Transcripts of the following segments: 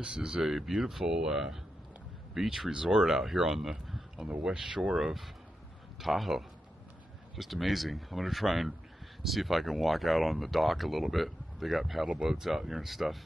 This is a beautiful beach resort out here on the west shore of Tahoe. Just amazing. I'm gonna try and see if I can walk out on the dock a little bit. They got paddle boats out here and stuff.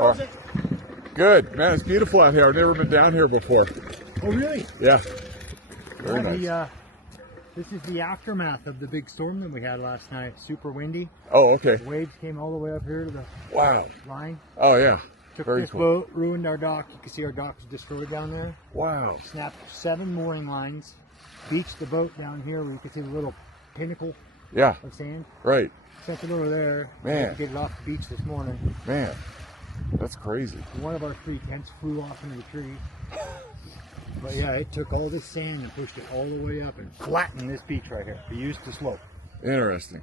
Oh, good, man. It's beautiful out here. I've never been down here before. Oh, really? Yeah. Very nice. This is the aftermath of the big storm that we had last night. Super windy. Oh, okay. The waves came all the way up here to the line. Oh, yeah. Took Very this cool. boat, ruined our dock. You can see our dock is destroyed down there. Wow. Snapped 7 mooring lines. Beached the boat down here where you can see the little pinnacle Yeah. of sand. Right. Sent it over there. Man. Had to get it off the beach this morning. Man, that's crazy. One of our 3 tents flew off into the tree. But yeah, it took all this sand and pushed it all the way up and flattened this beach right here. We used the slope. Interesting.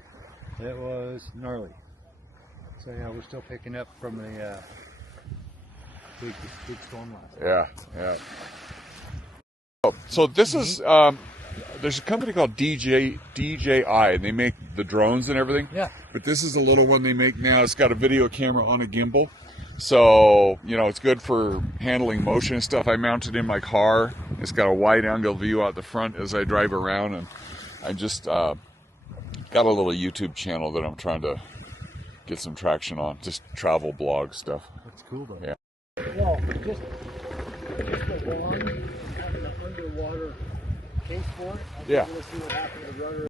It was gnarly. So yeah, we're still picking up from the big storm last night. Yeah, yeah. Oh, so this is there's a company called DJI, and they make the drones and everything. Yeah. But this is a little one they make now. It's got a video camera on a gimbal. So, you know, it's good for handling motion and stuff. I mounted in my car. It's got a wide angle view out the front as I drive around, and I just got a little YouTube channel that I'm trying to get some traction on. Just travel blog stuff. That's cool though. Yeah. Well, just the one having an underwater case for it. Yeah. Let's see what happened to the rudder.